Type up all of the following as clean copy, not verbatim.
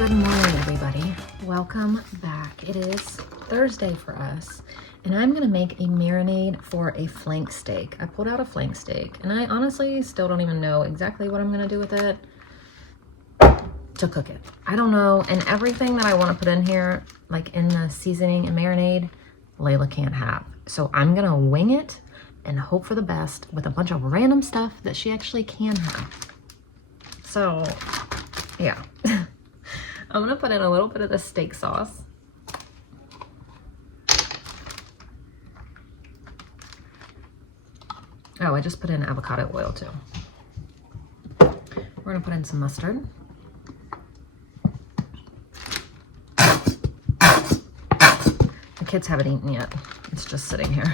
Good morning, everybody. Welcome back. It is Thursday for us, and I'm gonna make a marinade for a flank steak. I pulled out a flank steak, and I honestly still don't even know exactly what I'm gonna do with it to cook it. I don't know, and everything that I wanna put in here, like in the seasoning and marinade, Layla can't have. So I'm gonna wing it and hope for the best with a bunch of random stuff that she actually can have. So, yeah. I'm gonna put in a little bit of the steak sauce. Oh, I just put in avocado oil too. We're gonna put in some mustard. The kids haven't eaten yet. It's just sitting here.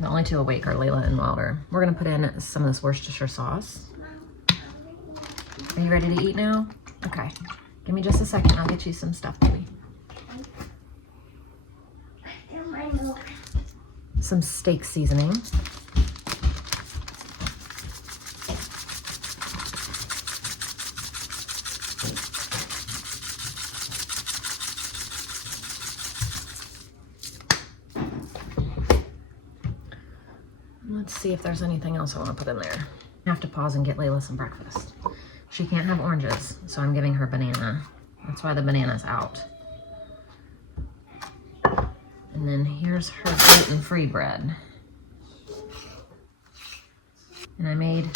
The only two awake are Layla and Wilder. We're gonna put in some of this Worcestershire sauce. Are you ready to eat now? Okay. Give me just a second. I'll get you some stuff, baby. Some steak seasoning. Let's see if there's anything else I want to put in there. I have to pause and get Layla some breakfast. She can't have oranges, so I'm giving her banana. That's why the banana's out. And then here's her gluten-free bread. And I made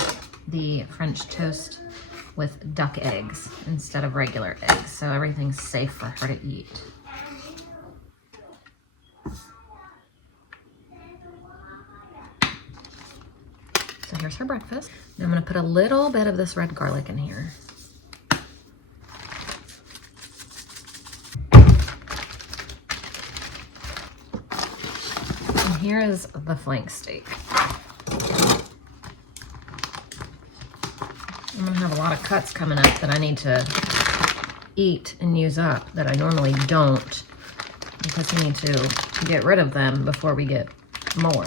the French toast with duck eggs instead of regular eggs, so everything's safe for her to eat. So here's her breakfast. Now I'm gonna put a little bit of this red garlic in here. And here is the flank steak. I'm gonna have a lot of cuts coming up that I need to eat and use up that I normally don't, because we need to get rid of them before we get more.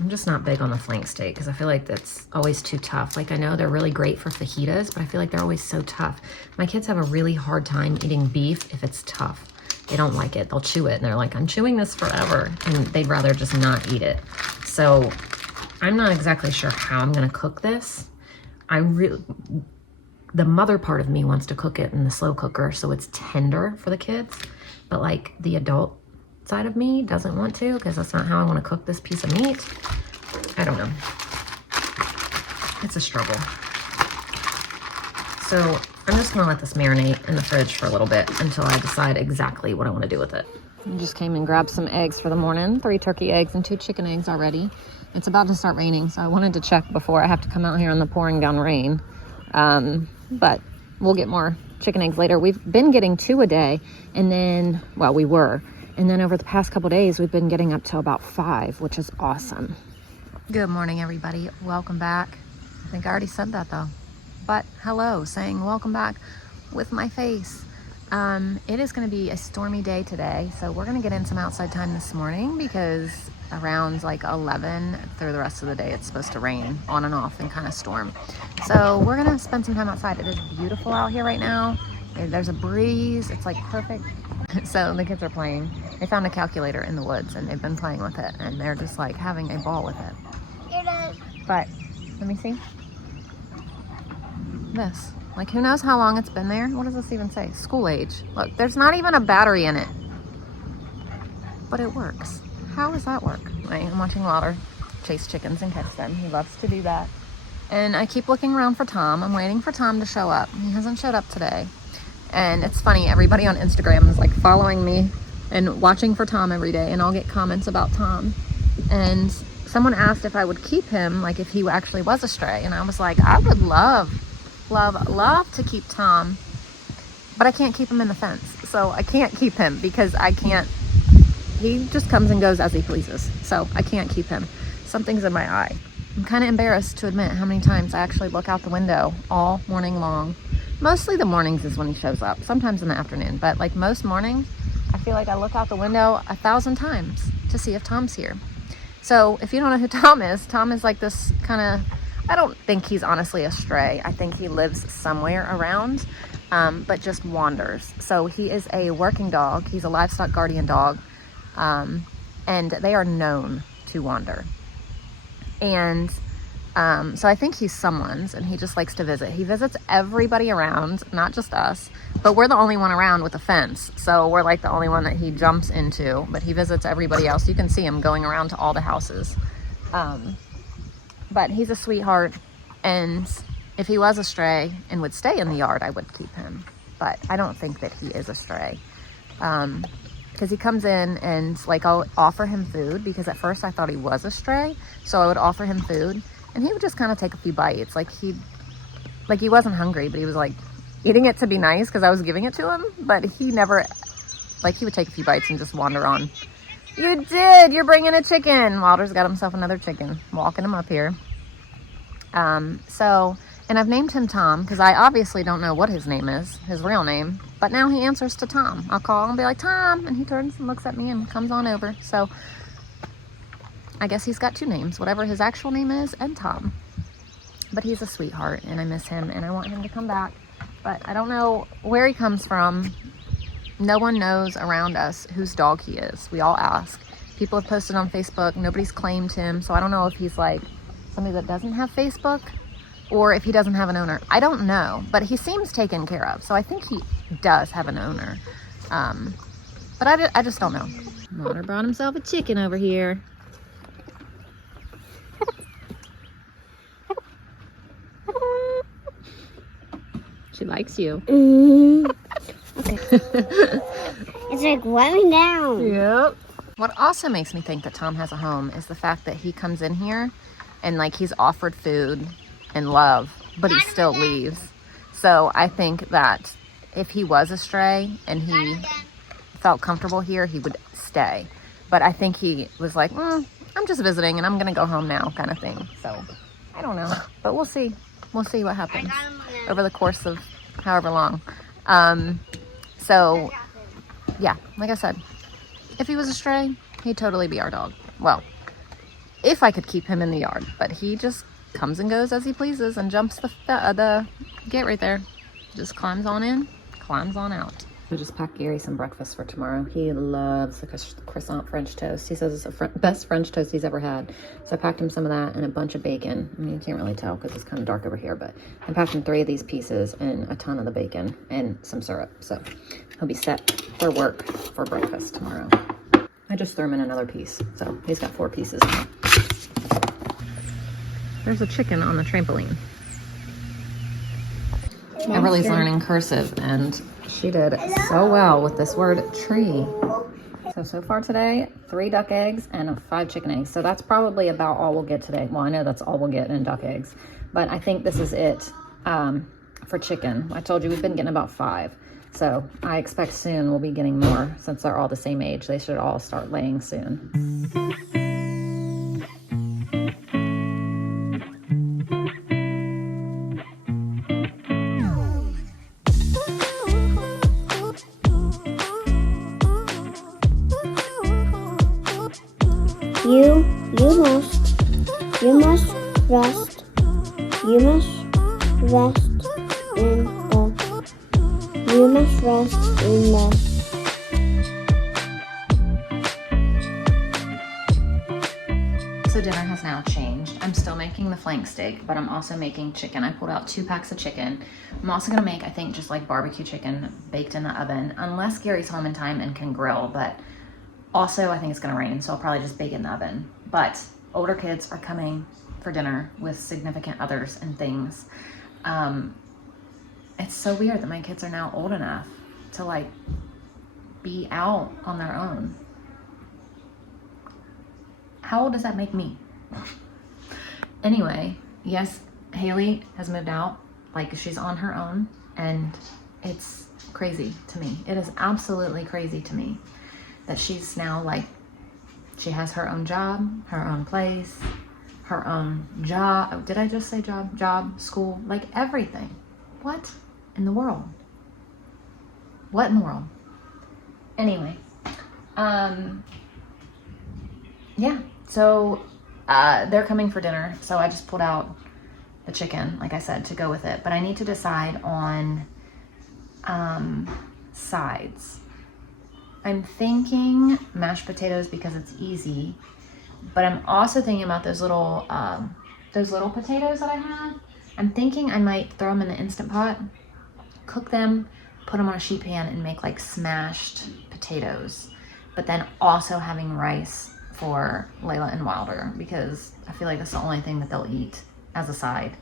I'm just not big on the flank steak because I feel like that's always too tough. Like, I know they're really great for fajitas, but I feel like they're always so tough. My kids have a really hard time eating beef if it's tough. They don't like it. They'll chew it and they're like, I'm chewing this forever. And they'd rather just not eat it. So I'm not exactly sure how I'm gonna cook this. The mother part of me wants to cook it in the slow cooker so it's tender for the kids, but like the adult side of me doesn't want to, because that's not how I want to cook this piece of meat. I don't know. It's a struggle. So I'm just gonna let this marinate in the fridge for a little bit until I decide exactly what I want to do with it. I just came and grabbed some eggs for the morning, 3 turkey eggs and 2 chicken eggs already. It's about to start raining, so I wanted to check before I have to come out here in the pouring down rain. But we'll get more chicken eggs later. We've been getting 2 a day, and then, well, we were. And then over the past couple days, we've been getting up to about 5, which is awesome. Good morning, everybody. Welcome back. I think I already said that though. But hello, saying welcome back with my face. It is gonna be a stormy day today. So we're gonna get in some outside time this morning because around like 11 through the rest of the day, it's supposed to rain on and off and kind of storm. So we're gonna spend some time outside. It is beautiful out here right now. There's a breeze, it's like perfect. So the kids are playing. They found a calculator in the woods and they've been playing with it and they're just like having a ball with it. But let me see. This, like, who knows how long it's been there? What does this even say? School age. Look, there's not even a battery in it, but it works. How does that work? I'm watching Wilder chase chickens and catch them. He loves to do that. And I keep looking around for Tom. I'm waiting for Tom to show up. He hasn't showed up today. And it's funny, everybody on Instagram is like following me and watching for Tom every day, and I'll get comments about Tom. And someone asked if I would keep him, like if he actually was a stray. And I was like, I would love to keep Tom, but I can't keep him in the fence. So I can't keep him because he just comes and goes as he pleases. So I can't keep him. Something's in my eye. I'm kind of embarrassed to admit how many times I actually look out the window all morning long. Mostly the mornings is when he shows up, sometimes in the afternoon, but like most mornings, I feel like I look out the window 1,000 times to see if Tom's here. So if you don't know who Tom is like this kind of, I don't think he's honestly a stray. I think he lives somewhere around, but just wanders. So he is a working dog. He's a livestock guardian dog, and they are known to wander. And so I think he's someone's, and he just likes to visit. He visits everybody around, not just us, but we're the only one around with a fence. So we're like the only one that he jumps into, but he visits everybody else. You can see him going around to all the houses. But he's a sweetheart, and if he was a stray and would stay in the yard, I would keep him. But I don't think that he is a stray. Because he comes in and like I'll offer him food, because at first I thought he was a stray. So I would offer him food and he would just kind of take a few bites. Like he wasn't hungry, but he was like eating it to be nice because I was giving it to him. But he never, like he would take a few bites and just wander on. You did, you're bringing a chicken. Wilder's got himself another chicken, walking him up here. And I've named him Tom because I obviously don't know what his name is, his real name, but now he answers to Tom. I'll call and be like, Tom, and he turns and looks at me and comes on over. So I guess he's got two names, whatever his actual name is, and Tom. But he's a sweetheart, and I miss him, and I want him to come back. But I don't know where he comes from. No one knows around us whose dog he is. We all ask. People have posted on Facebook. Nobody's claimed him, so I don't know if he's like somebody that doesn't have Facebook, or if he doesn't have an owner. I don't know, but he seems taken care of. So I think he does have an owner. But I just don't know. Mulder brought himself a chicken over here. She likes you. Okay. It's like running down. Yep. What also makes me think that Tom has a home is the fact that he comes in here and like he's offered food and love, but he still leaves. So I think that if he was a stray and he felt comfortable here, he would stay. But I think he was like, I'm just visiting and I'm gonna go home now, kind of thing. So I don't know, but we'll see. We'll see what happens over the course of however long. So yeah, like I said, if he was a stray, he'd totally be our dog. Well, if I could keep him in the yard, but he just comes and goes as he pleases and jumps the gate right there. Just climbs on in, climbs on out. I just packed Gary some breakfast for tomorrow. He loves the croissant French toast. He says it's the best French toast he's ever had. So I packed him some of that and a bunch of bacon. I mean, you can't really tell because it's kind of dark over here, but I packed him 3 of these pieces and a ton of the bacon and some syrup. So he'll be set for work for breakfast tomorrow. I just threw him in another piece. So he's got 4 pieces now. There's a chicken on the trampoline. Everly's learning cursive, and she did so well with this word tree. So far today, 3 duck eggs and 5 chicken eggs. So that's probably about all we'll get today. Well, I know that's all we'll get in duck eggs, but I think this is it for chicken. I told you we've been getting about 5. So I expect soon we'll be getting more since they're all the same age. They should all start laying soon. You must rest. You must rest in the. You must rest in the. So dinner has now changed. I'm still making the flank steak, but I'm also making chicken. I pulled out 2 packs of chicken. I'm also gonna make, I think, just like barbecue chicken baked in the oven, unless Gary's home in time and can grill, but also I think it's gonna rain, so I'll probably just bake it in the oven. But older kids are coming for dinner with significant others and things. It's so weird that my kids are now old enough to like be out on their own. How old does that make me? Anyway, yes, Haley has moved out. Like, she's on her own, and it's crazy to me. It is absolutely crazy to me that she's now like, she has her own job, her own place, her own job. Did I just say job? Job, school, like everything. What in the world? What in the world? Anyway, yeah, So they're coming for dinner. So I just pulled out the chicken, like I said, to go with it. But I need to decide on sides. I'm thinking mashed potatoes because it's easy. But I'm also thinking about those little potatoes that I had. I'm thinking I might throw them in the Instant Pot, cook them, put them on a sheet pan, and make like smashed potatoes. But then also having rice for Layla and Wilder, because I feel like that's the only thing that they'll eat as a side.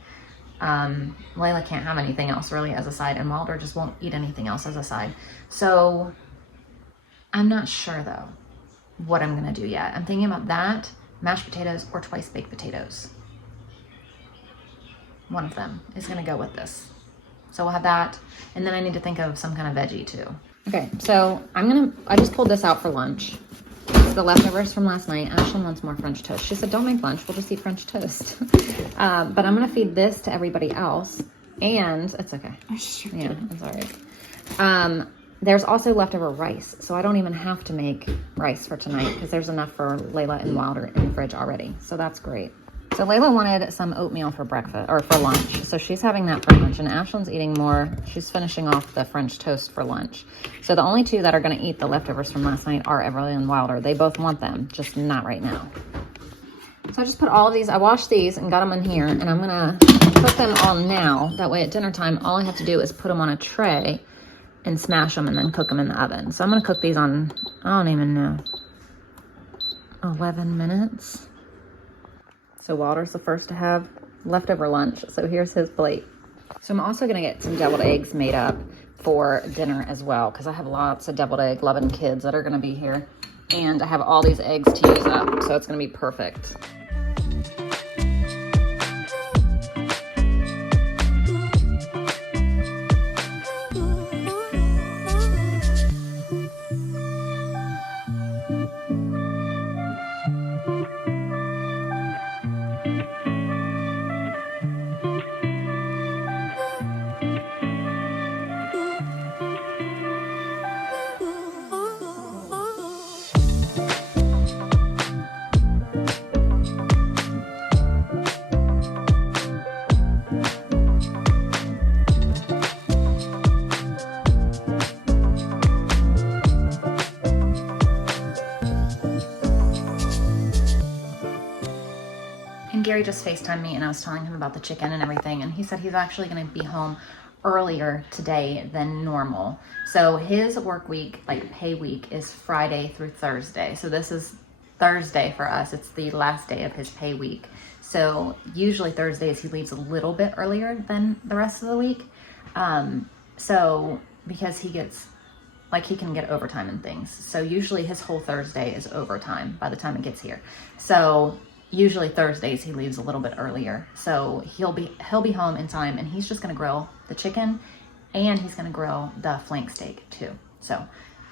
Layla can't have anything else really as a side, and Wilder just won't eat anything else as a side. So I'm not sure though what I'm gonna do yet. I'm thinking about that, mashed potatoes or twice baked potatoes. One of them is gonna go with this. So we'll have that, and then I need to think of some kind of veggie too. Okay, so I just pulled this out for lunch. It's the leftovers from last night. Ashlyn wants more French toast. She said, don't make lunch, we'll just eat French toast. But I'm gonna feed this to everybody else, and it's okay. Yeah, it's all right. There's also leftover rice, so I don't even have to make rice for tonight because there's enough for Layla and Wilder in the fridge already. So that's great. So Layla wanted some oatmeal for breakfast, or for lunch. So she's having that for lunch, and Ashlyn's eating more. She's finishing off the French toast for lunch. So the only two that are gonna eat the leftovers from last night are Everly and Wilder. They both want them, just not right now. So I just put all of these, I washed these and got them in here, and I'm gonna cook them all now. That way at dinner time, all I have to do is put them on a tray and smash them and then cook them in the oven. So I'm gonna cook these on, I don't even know, 11 minutes. So Wilder's the first to have leftover lunch. So here's his plate. So I'm also gonna get some deviled eggs made up for dinner as well, because I have lots of deviled egg loving kids that are gonna be here. And I have all these eggs to use up, so it's gonna be perfect. Gary just FaceTimed me and I was telling him about the chicken and everything, and he said he's actually going to be home earlier today than normal. So his work week, like pay week, is Friday through Thursday. So this is Thursday for us. It's the last day of his pay week. So usually Thursdays he leaves a little bit earlier than the rest of the week. So because he gets, like, he can get overtime and things. So usually his whole Thursday is overtime by the time it gets here. So usually Thursdays he leaves a little bit earlier, so he'll be home in time, and he's just gonna grill the chicken and he's gonna grill the flank steak too. So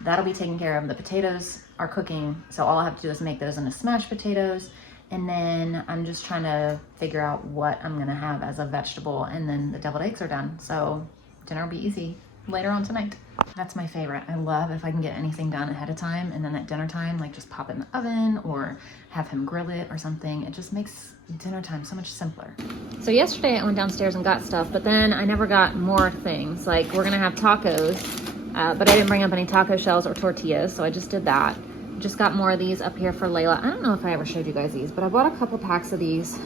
that'll be taken care of. The potatoes are cooking, so all I have to do is make those into smashed potatoes, and then I'm just trying to figure out what I'm gonna have as a vegetable, and then the deviled eggs are done, so dinner will be easy later on tonight. That's my favorite. I love if I can get anything done ahead of time, and then at dinner time, like, just pop it in the oven or have him grill it or something. It just makes dinner time so much simpler. So yesterday I went downstairs and got stuff, but then I never got more things. Like, we're gonna have tacos, but I didn't bring up any taco shells or tortillas, so I just did that. Just got more of these up here for Layla. I don't know if I ever showed you guys these, but I bought a couple packs of these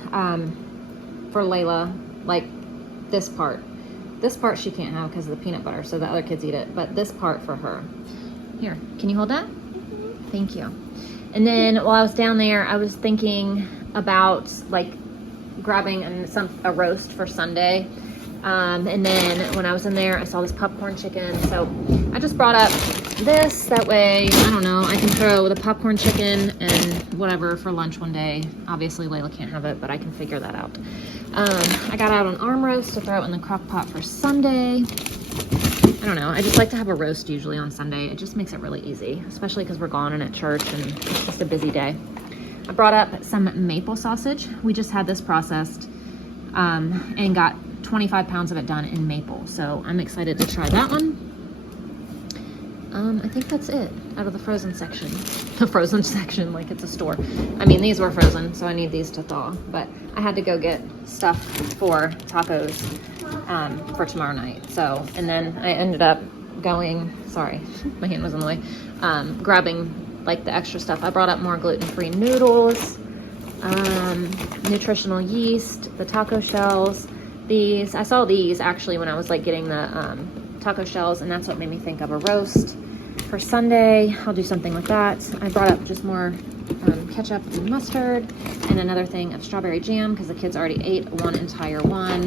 for Layla, like this part. This part she can't have because of the peanut butter, so the other kids eat it, but this part for her. Here, can you hold that? Thank you. And then while I was down there, I was thinking about, like, grabbing a roast for Sunday. And then when I was in there, I saw this popcorn chicken, so I just brought up this. That way, I don't know, I can throw the popcorn chicken and whatever for lunch one day. Obviously Layla can't have it, but I can figure that out. I got out an arm roast to throw in the crock pot for Sunday. I don't know, I just like to have a roast usually on Sunday. It just makes it really easy, especially because we're gone and at church and it's just a busy day. I brought up some maple sausage. We just had this processed and got 25 pounds of it done in maple, so I'm excited to try that one. I think that's it out of the frozen section. The frozen section, like it's a store. I mean, these were frozen, so I need these to thaw. But I had to go get stuff for tacos for tomorrow night. So, and then I ended up going, sorry, my hand was in the way, grabbing like the extra stuff. I brought up more gluten-free noodles, nutritional yeast, the taco shells. These, I saw these actually when I was like getting the taco shells, and that's what made me think of a roast for Sunday. I'll do something with that. I brought up just more ketchup and mustard, and another thing of strawberry jam because the kids already ate one entire one.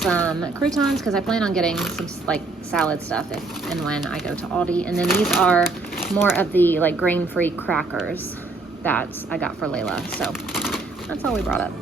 Some croutons because I plan on getting some like salad stuff if and when I go to Aldi. And then these are more of the like grain-free crackers that I got for Layla. So that's all we brought up.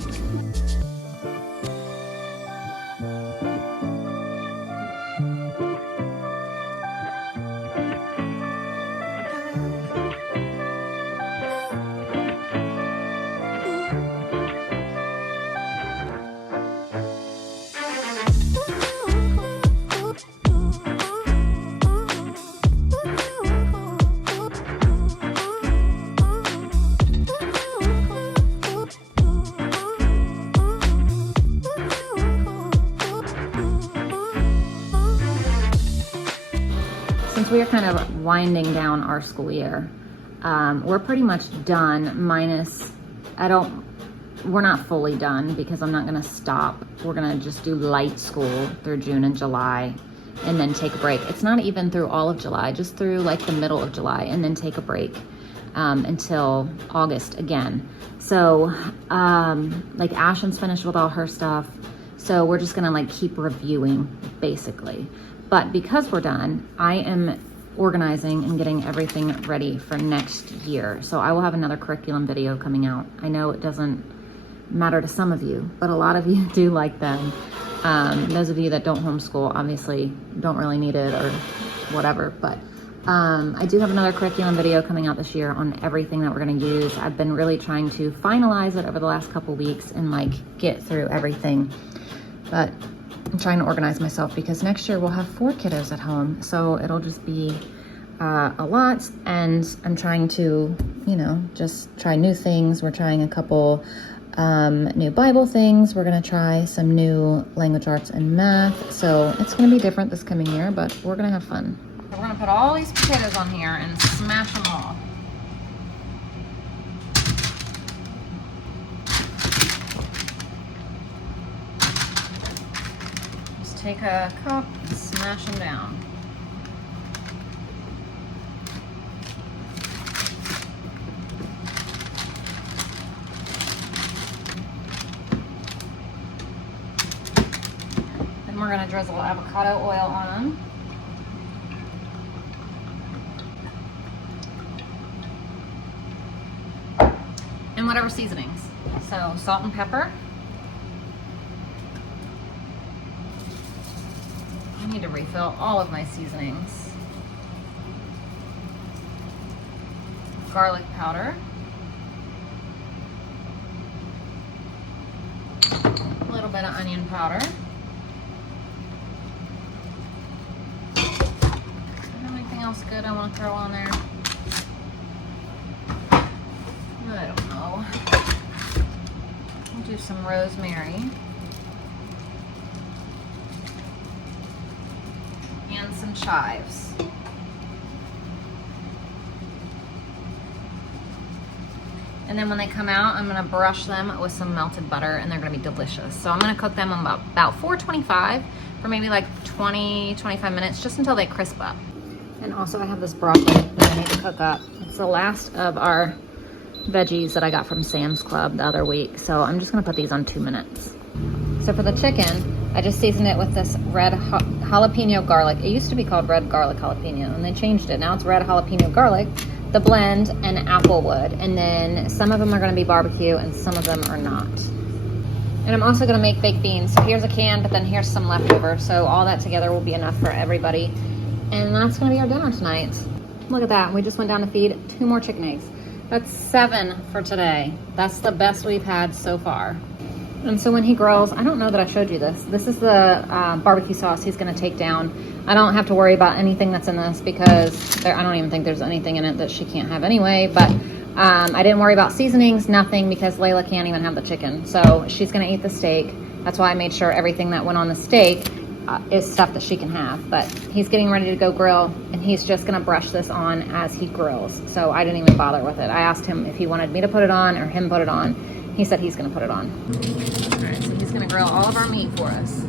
We are kind of winding down our school year. We're pretty much done, minus, we're not fully done because I'm not gonna stop. We're gonna just do light school through June and July and then take a break. It's not even through all of July, just through like the middle of July and then take a break until August again. So like Ashton's finished with all her stuff. So we're just gonna like keep reviewing basically. But because we're done, I am organizing and getting everything ready for next year. So I will have another curriculum video coming out. I know it doesn't matter to some of you, but a lot of you do like them. Those of you that don't homeschool obviously don't really need it or whatever, but I do have another curriculum video coming out this year on everything that we're gonna use. I've been really trying to finalize it over the last couple weeks and like get through everything. But I'm trying to organize myself because next year we'll have 4 kiddos at home. So it'll just be a lot. And I'm trying to, you know, just try new things. We're trying a couple new Bible things. We're going to try some new language arts and math. So it's going to be different this coming year, but we're going to have fun. So we're going to put all these potatoes on here and smash them all. Take a cup and smash them down. Then we're gonna drizzle avocado oil on them. And whatever seasonings. So salt and pepper. I need to refill all of my seasonings. Garlic powder. A little bit of onion powder. Anything else good I want to throw on there? I don't know. I'll do some rosemary. And some chives. And then when they come out, I'm gonna brush them with some melted butter and they're gonna be delicious. So I'm gonna cook them on about 425 for maybe like 20-25 minutes, just until they crisp up. And also I have this broccoli that I need to cook up. It's the last of our veggies that I got from Sam's Club the other week. So I'm just gonna put these on 2 minutes. So for the chicken, I just seasoned it with this red jalapeno garlic. It used to be called red garlic jalapeno and they changed it. Now it's red jalapeno garlic, the blend, and applewood. And then some of them are gonna be barbecue and some of them are not. And I'm also gonna make baked beans. So here's a can, but then here's some leftover. So all that together will be enough for everybody. And that's gonna be our dinner tonight. Look at that, we just went down to feed 2 more chicken eggs. That's 7 for today. That's the best we've had so far. And so when he grills, I don't know that I showed you this. This is the barbecue sauce he's gonna take down. I don't have to worry about anything that's in this because I don't even think there's anything in it that she can't have anyway, but I didn't worry about seasonings, nothing, because Layla can't even have the chicken. So she's gonna eat the steak. That's why I made sure everything that went on the steak is stuff that she can have. But he's getting ready to go grill, and he's just gonna brush this on as he grills. So I didn't even bother with it. I asked him if he wanted me to put it on or him put it on. He said he's gonna put it on. All right, so he's gonna grill all of our meat for us.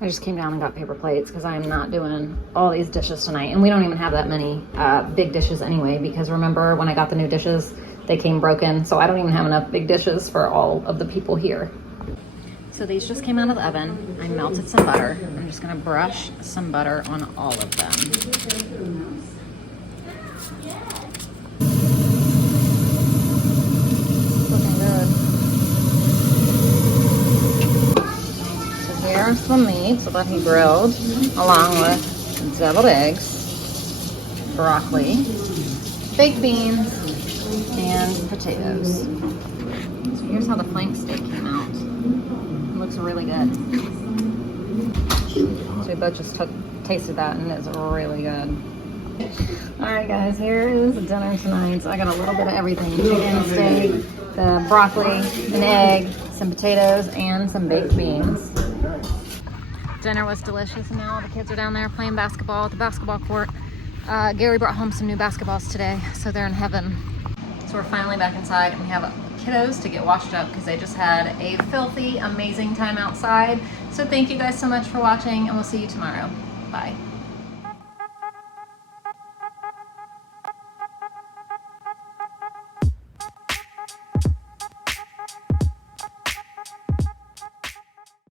I just came down and got paper plates because I am not doing all these dishes tonight. And we don't even have that many big dishes anyway, because remember when I got the new dishes, they came broken. So I don't even have enough big dishes for all of the people here. So these just came out of the oven. I melted some butter. I'm just gonna brush some butter on all of them. Here's the meat that he grilled, along with deviled eggs, broccoli, baked beans, and potatoes. So here's how the flank steak came out. It looks really good. So we both just tasted that, and it's really good. All right, guys, here is dinner tonight. So I got a little bit of everything: chicken, steak, the broccoli, an egg, some potatoes, and some baked beans. Dinner was delicious, and now all the kids are down there playing basketball at the basketball court. Gary brought home some new basketballs today, so they're in heaven. So we're finally back inside, and we have kiddos to get washed up because they just had a filthy, amazing time outside. So thank you guys so much for watching, and we'll see you tomorrow. Bye.